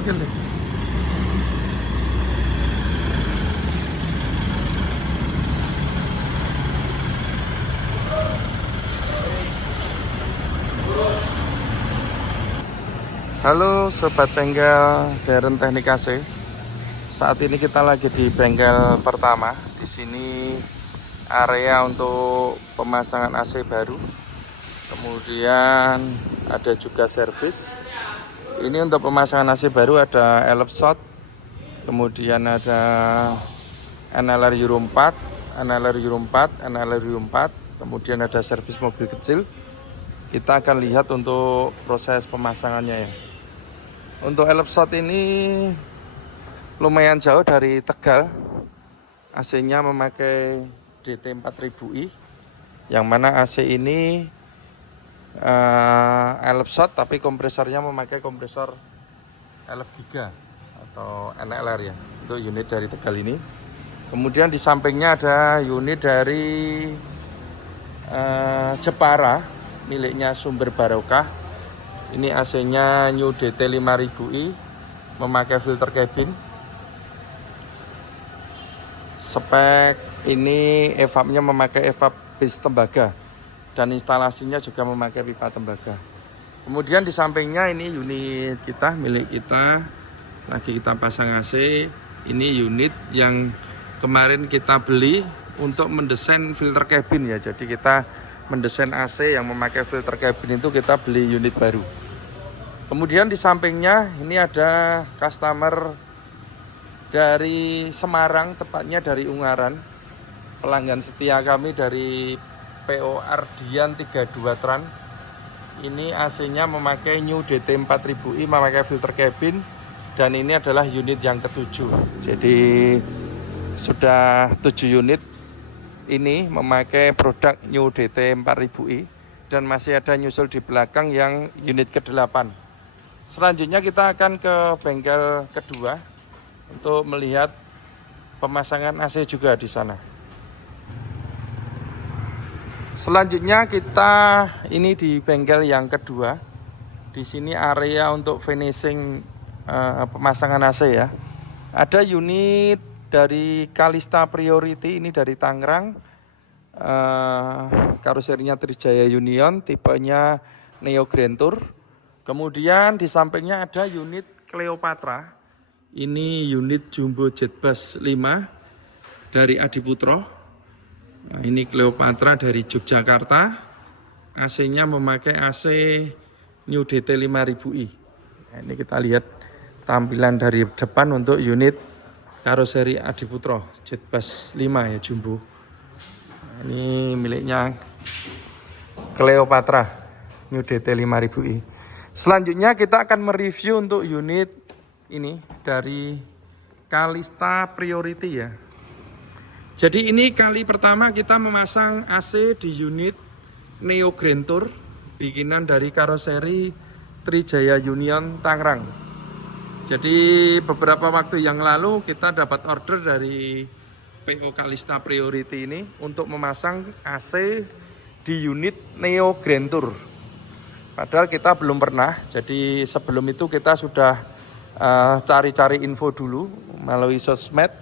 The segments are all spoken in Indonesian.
Gini. Halo sobat bengkel Darren Teknik AC. Saat ini kita lagi di bengkel pertama. Di sini area untuk pemasangan AC baru. Kemudian ada juga servis. Ini untuk pemasangan AC baru ada elf shot. Kemudian ada NLR Euro 4, NLR Euro 4, NLR Euro 4. Kemudian ada servis mobil kecil. Kita akan lihat untuk proses pemasangannya ya. Untuk elf shot ini lumayan jauh dari Tegal. AC-nya memakai DT 4000i, yang mana AC ini elf shot tapi kompresornya memakai kompresor elf giga atau NLR ya, untuk unit dari Tegal ini. Kemudian di sampingnya ada unit dari Jepara miliknya Sumber Barokah. Ini AC-nya New DT 5000i, memakai filter cabin. Spek ini evapnya memakai evap base tembaga dan instalasinya juga memakai pipa tembaga. Kemudian di sampingnya ini unit kita, milik kita, lagi kita pasang AC. Ini unit yang kemarin kita beli untuk mendesain filter cabin ya. Jadi kita mendesain AC yang memakai filter cabin itu kita beli unit baru. Kemudian di sampingnya ini ada customer dari Semarang, tepatnya dari Ungaran. Pelanggan setia kami dari PO Ardian 32 Tran. Ini AC-nya memakai New DT 4000i, memakai filter cabin. Dan ini adalah unit yang ke-7. Jadi sudah 7 unit ini memakai produk New DT 4000i. Dan masih ada nyusul di belakang yang unit ke-8. Selanjutnya kita akan ke bengkel kedua untuk melihat pemasangan AC juga di sana. Selanjutnya kita ini di bengkel yang kedua. Di sini area untuk finishing pemasangan AC ya. Ada unit dari Kalista Priority, ini dari Tangerang. Karoserinya Trijaya Union, tipenya Neo Grand Tour. Kemudian di sampingnya ada unit Cleopatra. Ini unit Jumbo Jet Bus 5 dari Adiputro. Nah, ini Cleopatra dari Yogyakarta. AC-nya memakai AC New DT 5000i. Nah, ini kita lihat tampilan dari depan untuk unit karoseri Adiputro Jet Bus 5 ya, Jumbo. Nah, ini miliknya Cleopatra New DT 5000i. Selanjutnya kita akan mereview untuk unit ini dari Kalista Priority ya. Jadi ini kali pertama kita memasang AC di unit Neo Grand Tour bikinan dari karoseri Trijaya Union Tangerang. Jadi beberapa waktu yang lalu kita dapat order dari PO Kalista Priority ini untuk memasang AC di unit Neo Grand Tour. Padahal kita belum pernah, jadi sebelum itu kita sudah cari-cari info dulu melalui sosmed.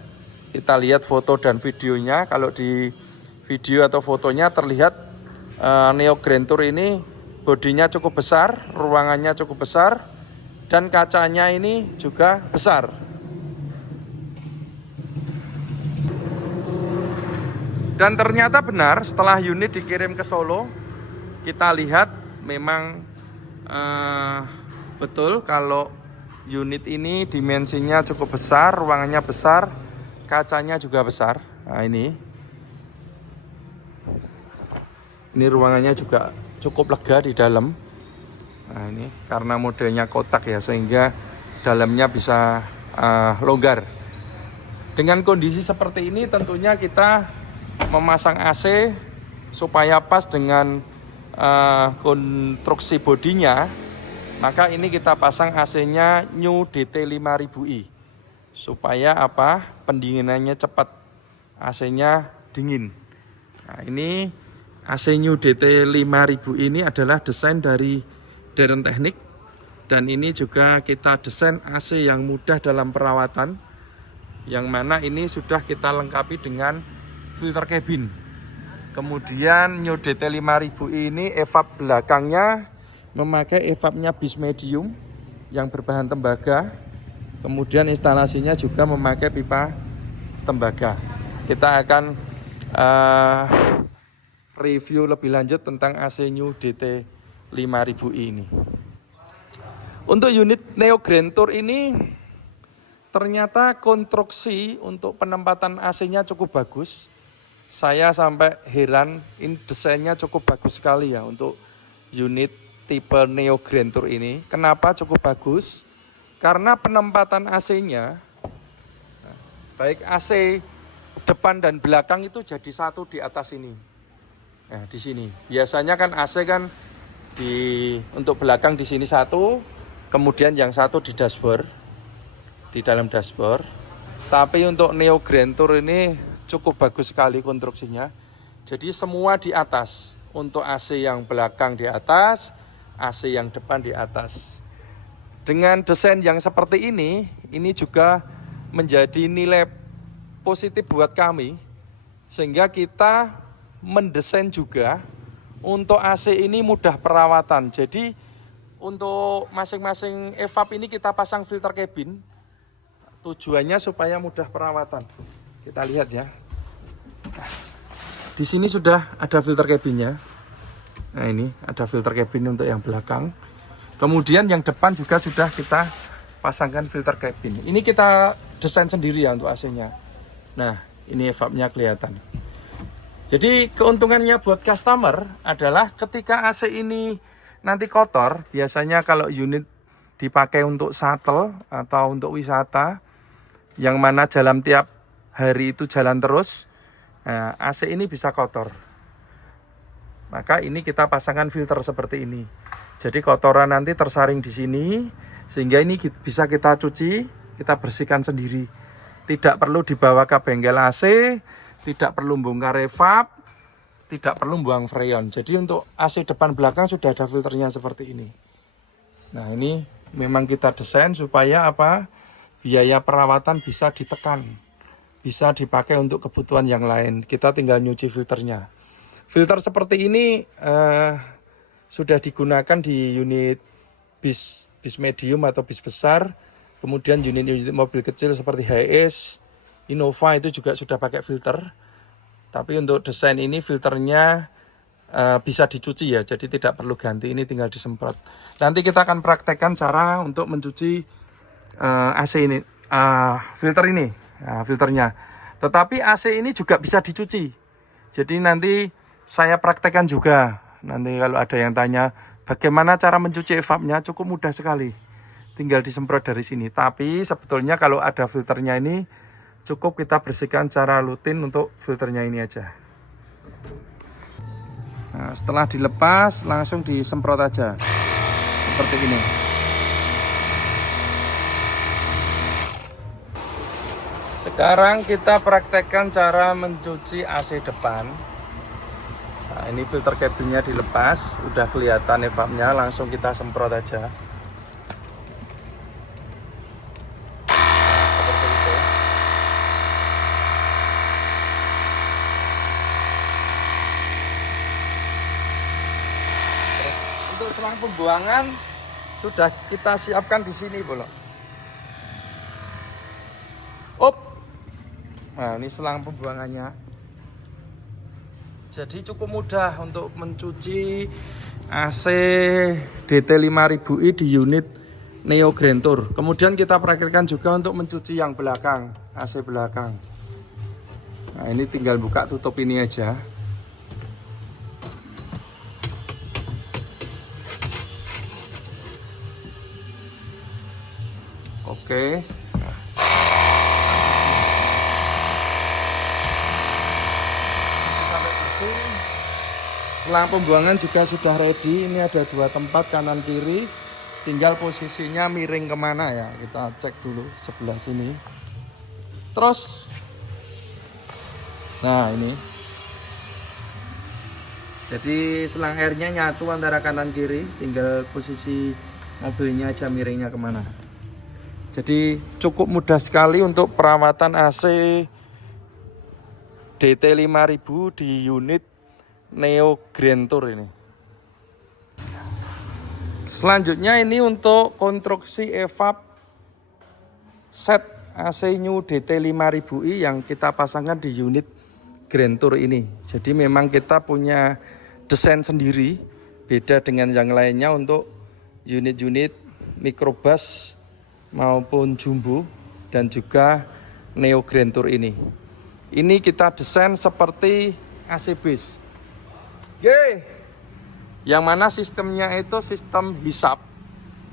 Kita lihat foto dan videonya. Kalau di video atau fotonya terlihat Neo Grand Tour ini bodinya cukup besar, ruangannya cukup besar, dan kacanya ini juga besar. Dan ternyata benar, setelah unit dikirim ke Solo, kita lihat memang betul kalau unit ini dimensinya cukup besar, ruangannya besar, kacanya juga besar. Nah ini ruangannya juga cukup lega di dalam. Nah ini karena modelnya kotak ya, sehingga dalamnya bisa longgar. Dengan kondisi seperti ini tentunya kita memasang AC supaya pas dengan konstruksi bodinya, maka ini kita pasang AC-nya New DT 5000i supaya apa? Pendinginannya cepat, AC-nya dingin. Nah, ini AC New DT 5000 ini adalah desain dari Darren Teknik Dan ini juga kita desain AC yang mudah dalam perawatan, yang mana ini sudah kita lengkapi dengan filter cabin. Kemudian New DT 5000 ini evap belakangnya memakai evapnya bis medium yang berbahan tembaga. Kemudian instalasinya juga memakai pipa tembaga. Kita akan review lebih lanjut tentang AC New DT 5000 ini. Untuk unit Neo Grand Tour ini ternyata konstruksi untuk penempatan AC-nya cukup bagus. Saya sampai heran, ini desainnya cukup bagus sekali ya untuk unit tipe Neo Grand Tour ini. Kenapa cukup bagus? Karena penempatan AC-nya, baik AC depan dan belakang itu jadi satu di atas ini. Nah, di sini. Biasanya kan AC kan untuk belakang di sini satu, kemudian yang satu di dashboard, di dalam dashboard. Tapi untuk Neo Grand Tour ini cukup bagus sekali konstruksinya. Jadi semua di atas. Untuk AC yang belakang di atas, AC yang depan di atas. Dengan desain yang seperti ini juga menjadi nilai positif buat kami. Sehingga kita mendesain juga untuk AC ini mudah perawatan. Jadi untuk masing-masing evap ini kita pasang filter cabin. Tujuannya supaya mudah perawatan. Kita lihat ya. Di sini sudah ada filter cabinnya. Nah, ini ada filter cabin untuk yang belakang. Kemudian yang depan juga sudah kita pasangkan filter cabin. Ini kita desain sendiri ya untuk AC-nya. Nah, ini evapnya kelihatan. Jadi keuntungannya buat customer adalah ketika AC ini nanti kotor, biasanya kalau unit dipakai untuk shuttle atau untuk wisata, yang mana jalan tiap hari itu jalan terus, nah, AC ini bisa kotor. Maka ini kita pasangkan filter seperti ini. Jadi kotoran nanti tersaring di sini, sehingga ini bisa kita cuci, kita bersihkan sendiri. Tidak perlu dibawa ke bengkel AC, tidak perlu bongkar evap, tidak perlu buang freon. Jadi untuk AC depan belakang sudah ada filternya seperti ini. Nah, ini memang kita desain supaya apa? Biaya perawatan bisa ditekan. Bisa dipakai untuk kebutuhan yang lain. Kita tinggal nyuci filternya. Filter seperti ini sudah digunakan di unit bis medium atau bis besar. Kemudian unit-unit mobil kecil seperti Hiace, Innova itu juga sudah pakai filter. Tapi untuk desain ini filternya bisa dicuci ya, jadi tidak perlu ganti, ini tinggal disemprot. Nanti kita akan praktekkan cara untuk mencuci AC ini, filter ini, filternya. Tetapi AC ini juga bisa dicuci. Jadi nanti saya praktekkan juga. Nanti kalau ada yang tanya bagaimana cara mencuci evapnya, cukup mudah sekali. Tinggal disemprot dari sini. Tapi sebetulnya kalau ada filternya ini, cukup kita bersihkan secara rutin untuk filternya ini aja. Nah, setelah dilepas langsung disemprot aja seperti ini. Sekarang kita praktekkan cara mencuci AC depan. Nah, ini filter cabinnya dilepas, udah kelihatan evapnya, langsung kita semprot aja. Untuk selang pembuangan sudah kita siapkan di sini, Bolo. Nah, ini selang pembuangannya. Jadi cukup mudah untuk mencuci AC DT 5000i di unit Neo Grand Tour. Kemudian kita praktekkan juga untuk mencuci yang belakang, AC belakang. Nah, ini tinggal buka tutup ini aja. Oke. Selang pembuangan juga sudah ready. Ini ada dua tempat, kanan kiri. Tinggal posisinya miring kemana ya. Kita cek dulu sebelah sini. Terus, nah ini. Jadi selang airnya nyatu antara kanan kiri. Tinggal posisi mobilnya aja miringnya kemana. Jadi cukup mudah sekali untuk perawatan AC DT5000 di unit Neo Grand Tour ini. Selanjutnya ini untuk konstruksi evap set AC New DT5000i yang kita pasangkan di unit Grand Tour ini. Jadi memang kita punya desain sendiri, beda dengan yang lainnya untuk unit-unit microbus maupun jumbo dan juga Neo Grand Tour ini. Ini kita desain seperti AC base. Yang mana sistemnya itu sistem hisap.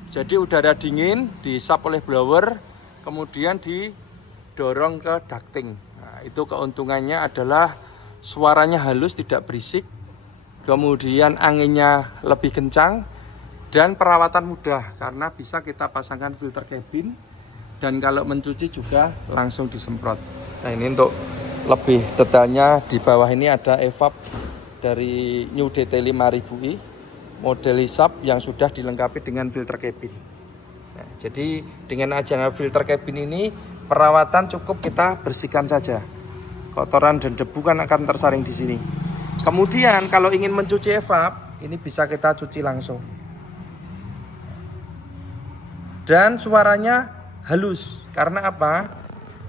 Jadi udara dingin dihisap oleh blower, kemudian didorong ke ducting. Nah, itu keuntungannya adalah suaranya halus, tidak berisik. Kemudian anginnya lebih kencang dan perawatan mudah karena bisa kita pasangkan filter cabin dan kalau mencuci juga langsung disemprot. Nah, ini untuk lebih detailnya di bawah ini ada evap dari New DT5000i model hisap yang sudah dilengkapi dengan filter cabin. Nah, jadi dengan adanya filter cabin ini perawatan cukup kita bersihkan saja. Kotoran dan debu kan akan tersaring di sini. Kemudian kalau ingin mencuci evap, ini bisa kita cuci langsung. Dan suaranya halus. Karena apa?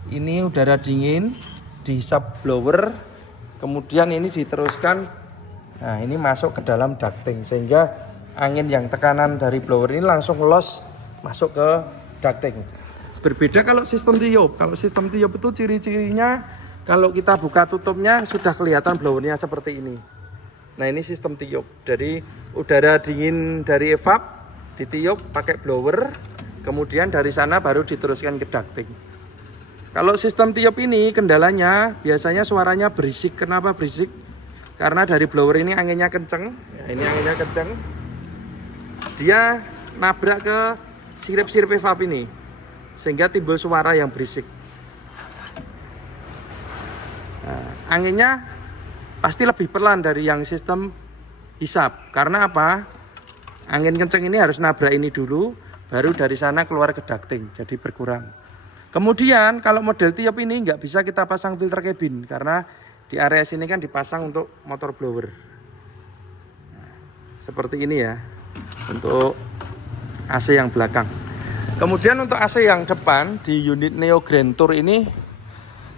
Ini udara dingin dihisap blower, kemudian ini diteruskan. Nah, ini masuk ke dalam ducting sehingga angin yang tekanan dari blower ini langsung los masuk ke ducting. Berbeda kalau sistem tiup. Kalau sistem tiup itu ciri-cirinya kalau kita buka tutupnya sudah kelihatan blowernya seperti ini. Nah, ini sistem tiup. Jadi udara dingin dari evap ditiup pakai blower, kemudian dari sana baru diteruskan ke ducting. Kalau sistem tiup ini kendalanya biasanya suaranya berisik. Kenapa berisik? Karena dari blower ini anginnya kenceng. Ya, ini anginnya kenceng. Dia nabrak ke sirip-sirip evap ini sehingga timbul suara yang berisik. Nah, anginnya pasti lebih pelan dari yang sistem hisap. Karena apa? Angin kenceng ini harus nabrak ini dulu, baru dari sana keluar ke ducting, jadi berkurang. Kemudian kalau model tiup ini nggak bisa kita pasang filter cabin karena di area sini kan dipasang untuk motor blower. Nah, seperti ini ya untuk AC yang belakang. Kemudian untuk AC yang depan di unit Neo Grand Tour ini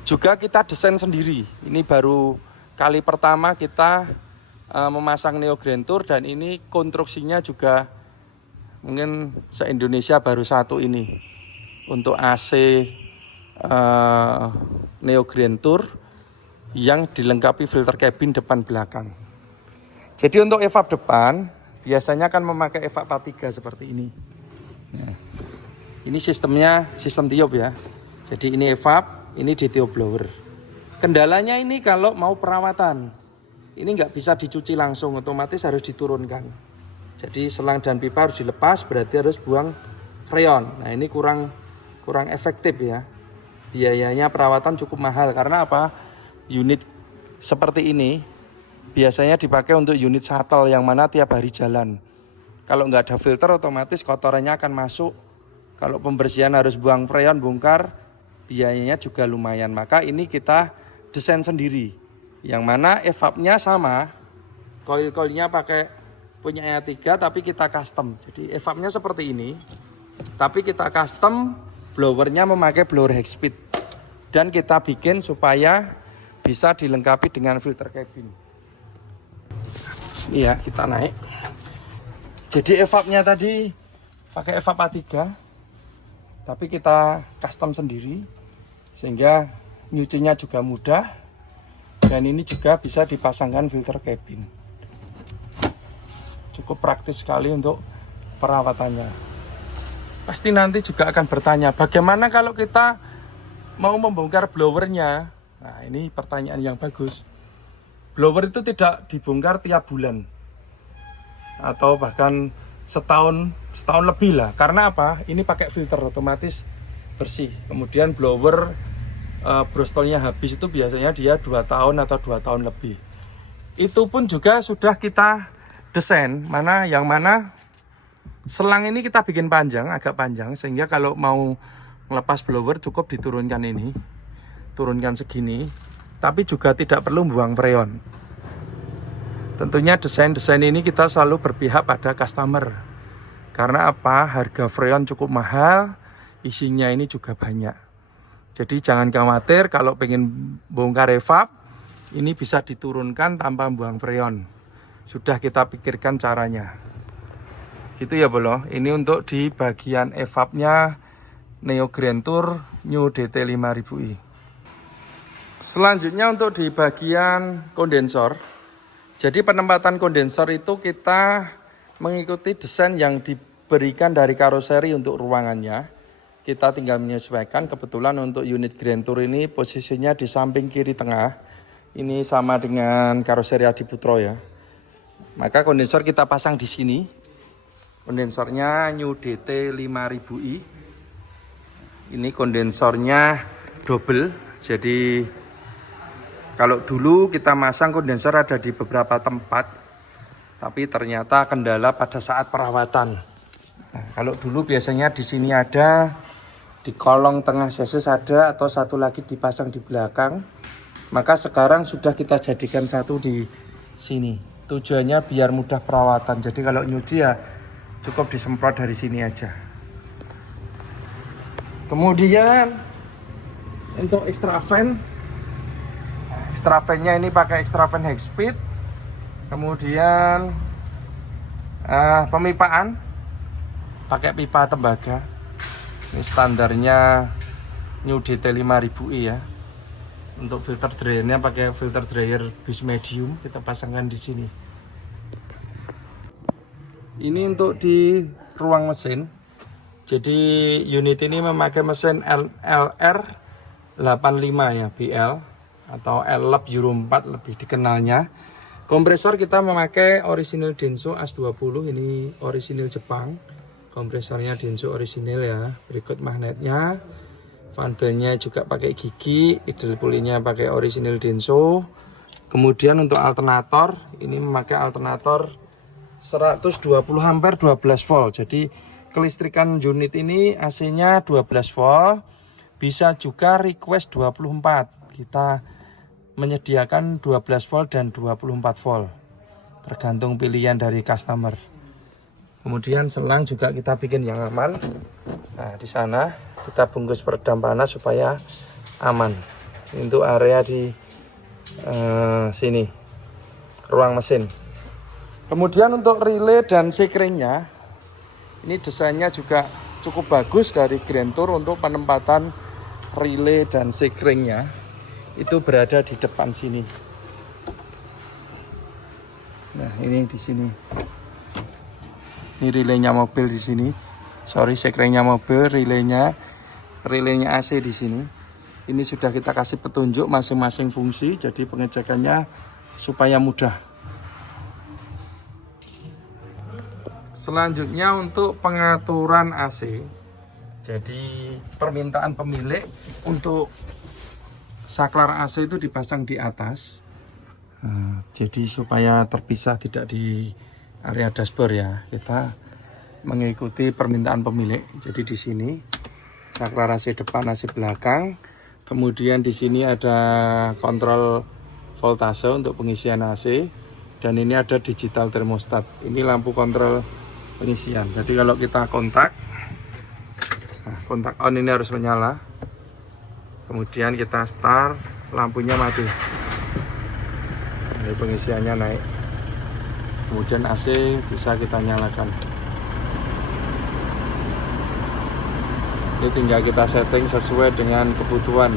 juga kita desain sendiri. Ini baru kali pertama kita memasang Neo Grand Tour dan ini konstruksinya juga mungkin se-Indonesia baru satu ini untuk AC Neo Grand Tour yang dilengkapi filter cabin depan belakang. Jadi untuk evap depan biasanya akan memakai evap A3 seperti ini. Nah, ini sistemnya sistem tiup ya. Jadi ini evap, ini ditiup blower. Kendalanya ini kalau mau perawatan, ini nggak bisa dicuci langsung, otomatis harus diturunkan. Jadi selang dan pipa harus dilepas, berarti harus buang freon. Nah, ini kurang efektif ya. Biayanya perawatan cukup mahal karena apa? Unit seperti ini biasanya dipakai untuk unit shuttle yang mana tiap hari jalan. Kalau nggak ada filter otomatis kotorannya akan masuk. Kalau pembersihan harus buang freon, bongkar, biayanya juga lumayan. Maka ini kita desain sendiri. Yang mana evapnya sama, coil-coilnya pakai punya E3 tapi kita custom. Jadi evapnya seperti ini, tapi kita custom, blowernya memakai blower high speed. Dan kita bikin supaya bisa dilengkapi dengan filter cabin. Ini ya, kita naik. Jadi evapnya tadi pakai evap A3, tapi kita custom sendiri sehingga nyucinya juga mudah dan ini juga bisa dipasangkan filter cabin. Cukup praktis sekali untuk perawatannya. Pasti nanti juga akan bertanya, bagaimana kalau kita mau membongkar blowernya? Nah, ini pertanyaan yang bagus. Blower itu tidak dibongkar tiap bulan atau bahkan setahun lebih lah. Karena apa? Ini pakai filter otomatis bersih. Kemudian blower brostolnya habis itu biasanya dia 2 tahun atau 2 tahun lebih. Itu pun juga sudah kita desain yang mana Selang ini kita bikin panjang, agak panjang, sehingga kalau mau melepas blower cukup diturunkan ini, turunkan segini, tapi juga tidak perlu buang freon. Tentunya desain-desain ini kita selalu berpihak pada customer. Karena apa? Harga freon cukup mahal, isinya ini juga banyak. Jadi jangan khawatir kalau pengen bongkar evap, ini bisa diturunkan tanpa buang freon. Sudah kita pikirkan caranya. Gitu ya Bolo. Ini untuk di bagian evapnya Neo Grand Tour New DT 5000i. Selanjutnya untuk di bagian kondensor. Jadi penempatan kondensor itu kita mengikuti desain yang diberikan dari karoseri untuk ruangannya. Kita tinggal menyesuaikan. Kebetulan untuk unit Grand Tour ini posisinya di samping kiri tengah. Ini sama dengan karoseri Adiputro ya. Maka kondensor kita pasang di sini. Kondensornya New DT 5000i. Ini kondensornya double. Jadi kalau dulu kita masang kondensor ada di beberapa tempat, tapi ternyata kendala pada saat perawatan. Nah, kalau dulu biasanya di sini ada, di kolong tengah chassis ada, atau satu lagi dipasang di belakang. Maka sekarang sudah kita jadikan satu di sini. Tujuannya biar mudah perawatan. Jadi kalau nyuci ya cukup disemprot dari sini aja. Kemudian untuk extra fan-nya ini pakai extra fan high speed. Kemudian pemipaan pakai pipa tembaga. Ini standarnya New DT 5000i ya. Untuk filter dryernya pakai filter dryer bis medium, kita pasangkan di sini. Ini untuk di ruang mesin. Jadi unit ini memakai mesin LR85 ya, BL atau LLAP Euro 4 lebih dikenalnya. Kompresor kita memakai orisinil Denso AS20, ini orisinil Jepang. Kompresornya Denso orisinil ya. Berikut magnetnya. Fan belnya juga pakai gigi, idle pulley-nya pakai orisinil Denso. Kemudian untuk alternator, ini memakai alternator 120 ampere 12 volt. Jadi kelistrikan unit ini AC-nya 12 volt. Bisa juga request 24. Kita menyediakan 12 volt dan 24 volt. Tergantung pilihan dari customer. Kemudian selang juga kita bikin yang aman. Nah, di sana kita bungkus peredam panas supaya aman. Untuk area di sini, ruang mesin. Kemudian untuk relay dan sekringnya, ini desainnya juga cukup bagus dari Grand Tour untuk penempatan relay dan sekringnya. Itu berada di depan sini. Nah, ini di sini. Ini relaynya mobil di sini. Sorry, sekringnya mobil, relaynya AC di sini. Ini sudah kita kasih petunjuk masing-masing fungsi, jadi pengecekannya supaya mudah. Selanjutnya untuk pengaturan AC. Jadi permintaan pemilik untuk saklar AC itu dipasang di atas. Nah, jadi supaya terpisah tidak di area dashboard ya. Kita mengikuti permintaan pemilik. Jadi di sini saklar AC depan, AC belakang. Kemudian di sini ada kontrol voltase untuk pengisian AC. Dan ini ada digital thermostat. Ini lampu kontrol pengisian. Jadi kalau kita kontak, nah, kontak on ini harus menyala. Kemudian kita start, lampunya mati. Ini pengisiannya naik. Kemudian AC bisa kita nyalakan. Ini tinggal kita setting sesuai dengan kebutuhan.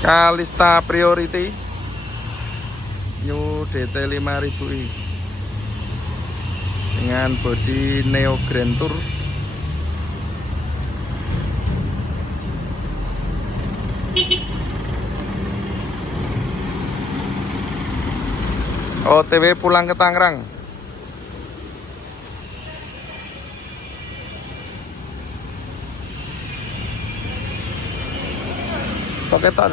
Kalista Priority New DT 5000 i dengan bodi Neo Grand Tour. OTW pulang ke Tangerang. Pakai tar.